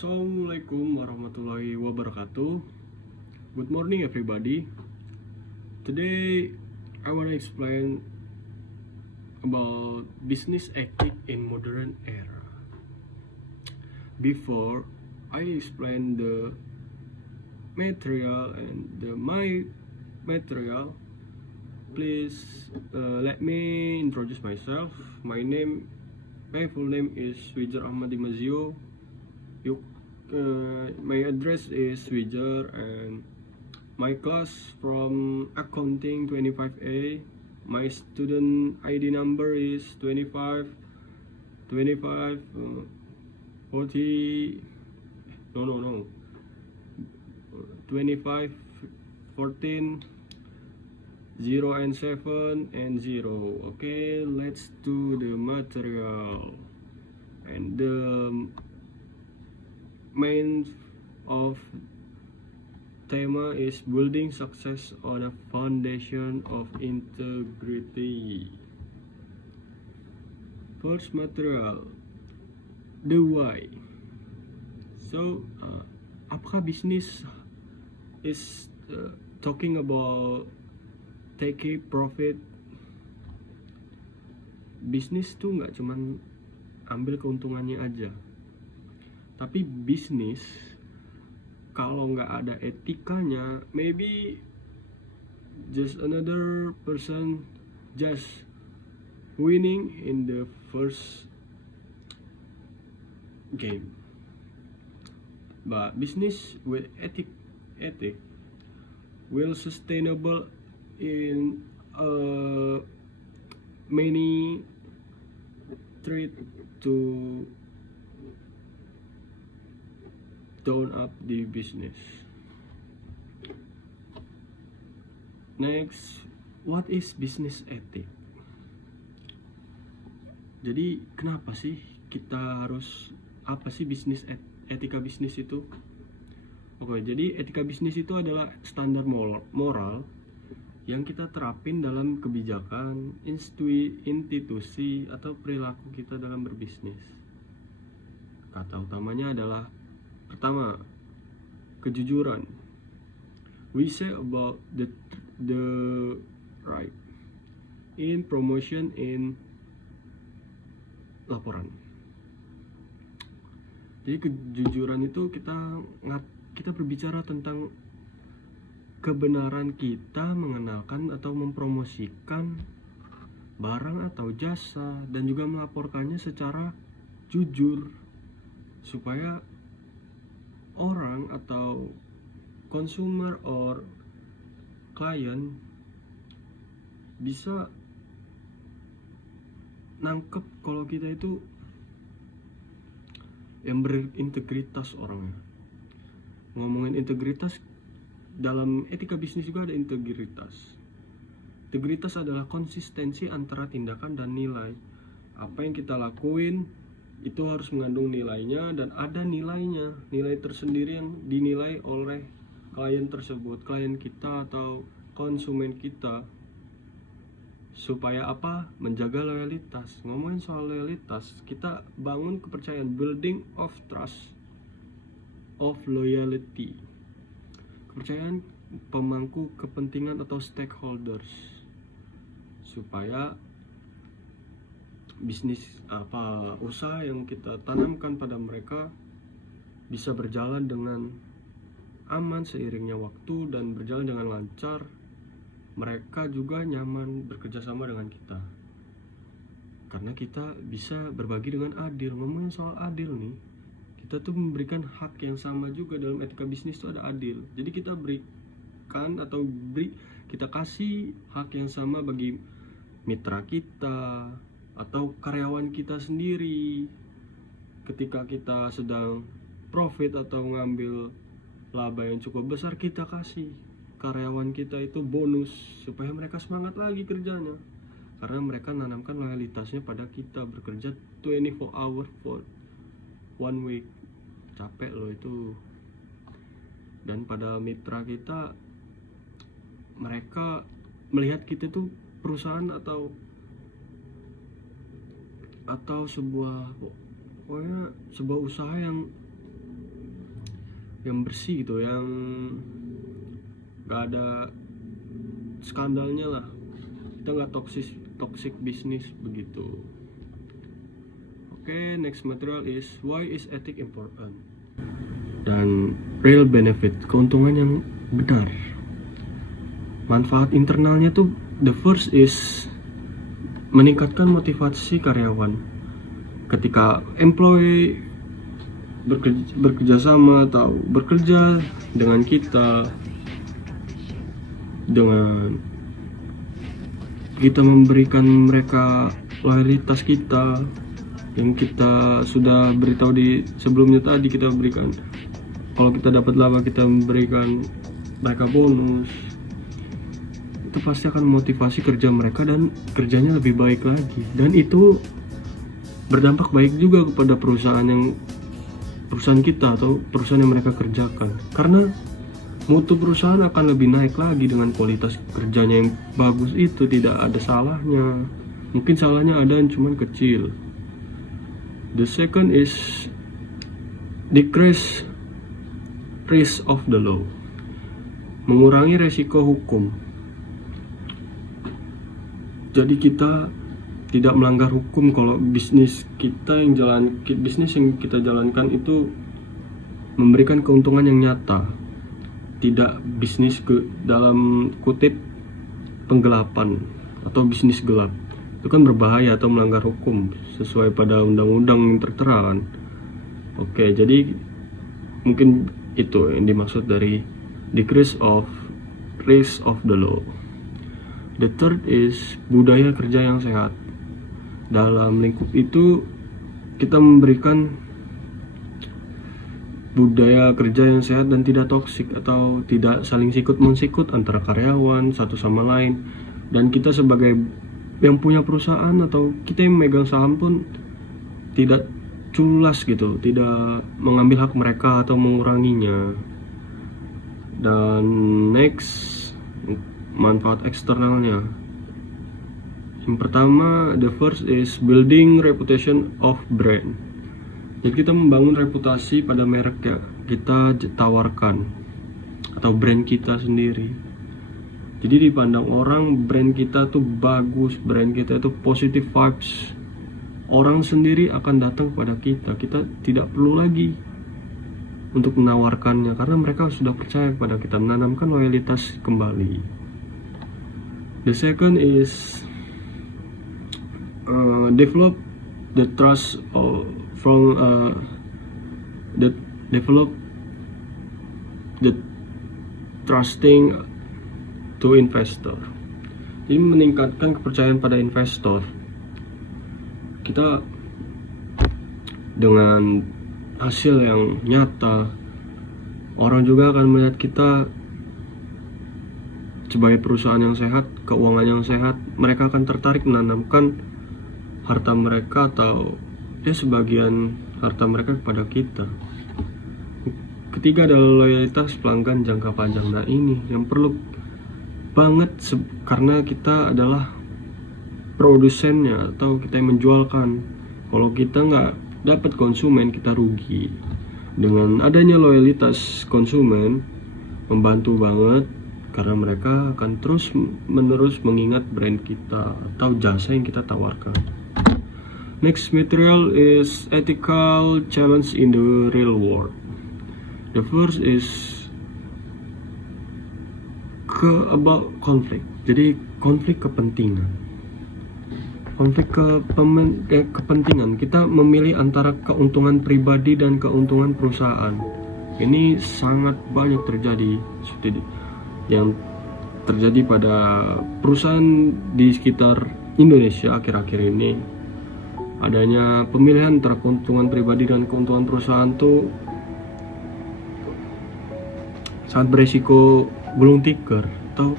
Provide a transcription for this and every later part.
Assalamualaikum warahmatullahi wabarakatuh. Good morning everybody. Today I want to explain about business ethic in modern era. Before I explain the material and my material, please let me introduce myself. My full name is Wijar Ahmad Dimazio. My address is Wijar and my class from accounting 25A. My student ID number is 25 25 40 no 25 14 0 and 7 and 0. Okay, let's do the material. And the main of tema is building success on a foundation of integrity. First material, the why. So apakah bisnis is talking about taking profit? Bisnis tuh nggak cuman ambil keuntungannya aja, tapi bisnis kalau nggak ada etikanya, maybe just another person just winning in the first game. But business with ethic will sustainable in many threat to tone up the business. Next, what is business ethic? Jadi kenapa sih kita harus, apa sih bisnis etika bisnis itu? Oke, jadi etika bisnis itu adalah standar moral yang kita terapin dalam kebijakan, institusi atau perilaku kita dalam berbisnis. Kata utamanya adalah, pertama, kejujuran. We say about the right in promotion in laporan. Jadi kejujuran itu kita berbicara tentang kebenaran kita mengenalkan atau mempromosikan barang atau jasa dan juga melaporkannya secara jujur supaya orang atau consumer or klien bisa nangkep kalau kita itu yang berintegritas orangnya. Ngomongin integritas, dalam etika bisnis juga ada integritas. Integritas adalah konsistensi antara tindakan dan nilai. Apa yang kita lakuin itu harus mengandung nilainya dan ada nilainya, nilai tersendiri yang dinilai oleh klien tersebut, klien kita atau konsumen kita. Supaya apa? Menjaga loyalitas. Ngomongin soal loyalitas, kita bangun kepercayaan, building of trust, of loyalty. Kepercayaan pemangku kepentingan atau stakeholders, supaya bisnis usaha yang kita tanamkan pada mereka bisa berjalan dengan aman seiringnya waktu dan berjalan dengan lancar. Mereka juga nyaman bekerja sama dengan kita karena kita bisa berbagi dengan adil. Ngomongin soal adil nih, kita tuh memberikan hak yang sama juga. Dalam etika bisnis itu ada adil. Jadi kita kita kasih hak yang sama bagi mitra kita atau karyawan kita sendiri. Ketika kita sedang profit atau ngambil laba yang cukup besar, kita kasih karyawan kita itu bonus supaya mereka semangat lagi kerjanya, karena mereka nanamkan loyalitasnya pada kita. Bekerja 24 hour for 1 week, capek loh itu. Dan pada mitra kita, mereka melihat kita tuh perusahaan atau sebuah usaha yang yang bersih gitu, yang gak ada skandalnya lah. Kita nggak toxic bisnis begitu. Oke, next material is why is ethic important, dan real benefit, keuntungan yang benar, manfaat internalnya tuh. The first is meningkatkan motivasi karyawan. Ketika employee bekerja sama atau bekerja dengan kita, dengan kita memberikan mereka loyalitas kita yang kita sudah beritahu di sebelumnya tadi, kita berikan, kalau kita dapat laba kita memberikan mereka bonus, itu pasti akan motivasi kerja mereka dan kerjanya lebih baik lagi, dan itu berdampak baik juga kepada perusahaan kita atau perusahaan yang mereka kerjakan, karena mutu perusahaan akan lebih naik lagi dengan kualitas kerjanya yang bagus. Itu tidak ada salahnya, mungkin salahnya ada yang cuman kecil. The second is decrease risk of the law, mengurangi resiko hukum. Jadi kita tidak melanggar hukum kalau bisnis yang kita jalankan itu memberikan keuntungan yang nyata, tidak bisnis dalam kutip penggelapan atau bisnis gelap. Itu kan berbahaya atau melanggar hukum sesuai pada undang-undang yang tertera kan. Oke, jadi mungkin itu yang dimaksud dari decrease of risk of the law. The third is budaya kerja yang sehat. Dalam lingkup itu kita memberikan budaya kerja yang sehat dan tidak toksik atau tidak saling sikut-mensikut antara karyawan satu sama lain. Dan kita sebagai yang punya perusahaan atau kita yang memegang saham pun tidak culas gitu, tidak mengambil hak mereka atau menguranginya. Dan next, manfaat eksternalnya. Yang pertama, the first is building reputation of brand. Jadi kita membangun reputasi pada merek yang kita tawarkan atau brand kita sendiri. Jadi dipandang orang, brand kita tuh bagus, brand kita itu positive vibes. Orang sendiri akan datang kepada kita. Kita tidak perlu lagi untuk menawarkannya karena mereka sudah percaya kepada kita, menanamkan loyalitas kembali. The second is develop the trust develop the trusting to investor. Jadi meningkatkan kepercayaan pada investor. Kita dengan hasil yang nyata, orang juga akan melihat kita sebagai perusahaan yang sehat, keuangan yang sehat. Mereka akan tertarik menanamkan harta mereka atau sebagian harta mereka kepada kita. Ketiga adalah loyalitas pelanggan jangka panjang. Nah ini yang perlu banget karena kita adalah produsennya atau kita yang menjualkan. Kalau kita nggak dapat konsumen, kita rugi. Dengan adanya loyalitas konsumen membantu banget karena mereka akan terus menerus mengingat brand kita atau jasa yang kita tawarkan. Next material is ethical challenge in the real world. The first is about conflict. Jadi konflik kepentingan. Kepentingan. Kita memilih antara keuntungan pribadi dan keuntungan perusahaan. Ini sangat banyak terjadi seperti yang terjadi pada perusahaan di sekitar Indonesia akhir-akhir ini. Adanya pemilihan antara keuntungan pribadi dan keuntungan perusahaan tuh sangat beresiko gulung tikar atau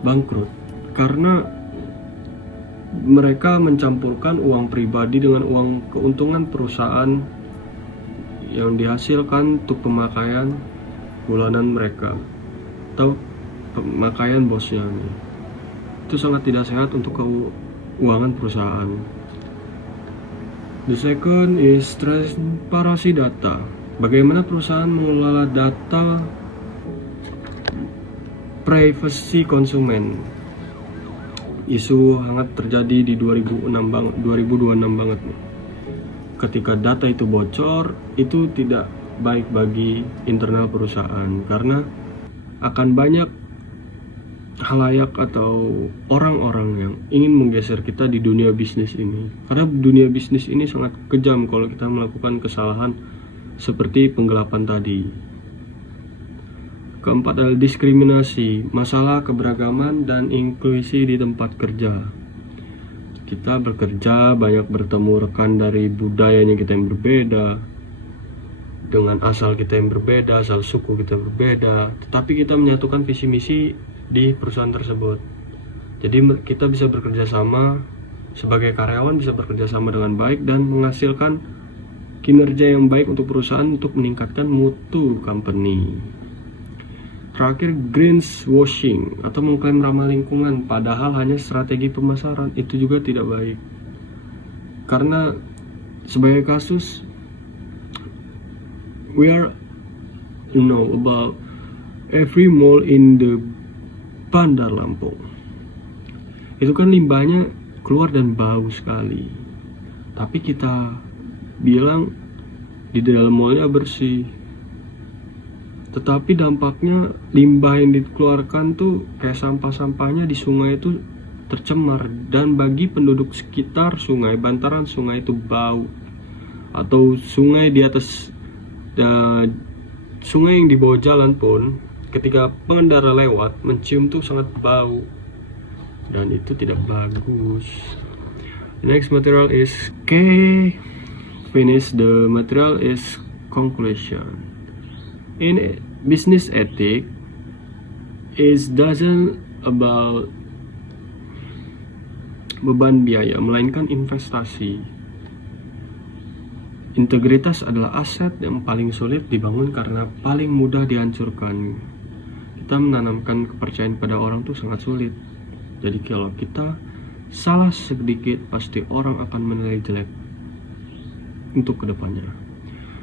bangkrut karena mereka mencampurkan uang pribadi dengan uang keuntungan perusahaan yang dihasilkan untuk pemakaian bulanan mereka atau pemakaian bosnya. Itu sangat tidak sehat untuk keuangan perusahaan. The second is transparansi data. Bagaimana perusahaan mengelola data privacy konsumen. Isu hangat terjadi di 2026 banget nih. Ketika data itu bocor, itu tidak baik bagi internal perusahaan karena akan banyak halayak atau orang-orang yang ingin menggeser kita di dunia bisnis ini. Karena dunia bisnis ini sangat kejam kalau kita melakukan kesalahan seperti penggelapan tadi. Keempat adalah diskriminasi, masalah keberagaman dan inklusi di tempat kerja. Kita bekerja, banyak bertemu rekan dari budayanya kita yang berbeda, dengan asal kita yang berbeda, asal suku kita berbeda, tetapi kita menyatukan visi misi di perusahaan tersebut. Jadi kita bisa bekerja sama sebagai karyawan, bisa bekerja sama dengan baik dan menghasilkan kinerja yang baik untuk perusahaan untuk meningkatkan mutu company. Terakhir, greenwashing atau mengklaim ramah lingkungan padahal hanya strategi pemasaran, itu juga tidak baik. Karena sebagai kasus, we are about every mall in the Bandar Lampung. Itu kan limbahnya keluar dan bau sekali. Tapi kita bilang di dalam mallnya bersih. Tetapi dampaknya limbah yang dikeluarkan tuh kayak sampah-sampahnya di sungai itu tercemar, dan bagi penduduk sekitar sungai, bantaran sungai itu bau. Atau sungai di atas sungai yang di bawah jalan pun ketika pengendara lewat mencium tuh sangat bau, dan itu tidak bagus. The next material is finish. The material is conclusion. In business ethic doesn't about beban biaya, melainkan investasi. Integritas adalah aset yang paling sulit dibangun karena paling mudah dihancurkan. Kita menanamkan kepercayaan pada orang tuh sangat sulit. Jadi kalau kita salah sedikit, pasti orang akan menilai jelek untuk kedepannya.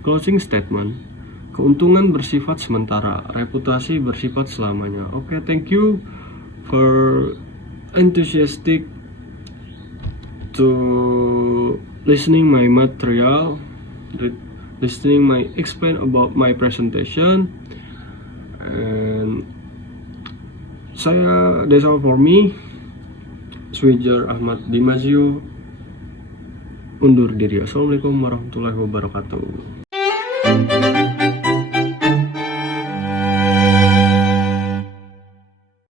Closing statement. Keuntungan bersifat sementara, reputasi bersifat selamanya. Oke, thank you for enthusiastic to listening my material, listening my explain about my presentation. And that's all for me. Swijar Ahmad Dimazio undur diri. Assalamualaikum warahmatullahi wabarakatuh.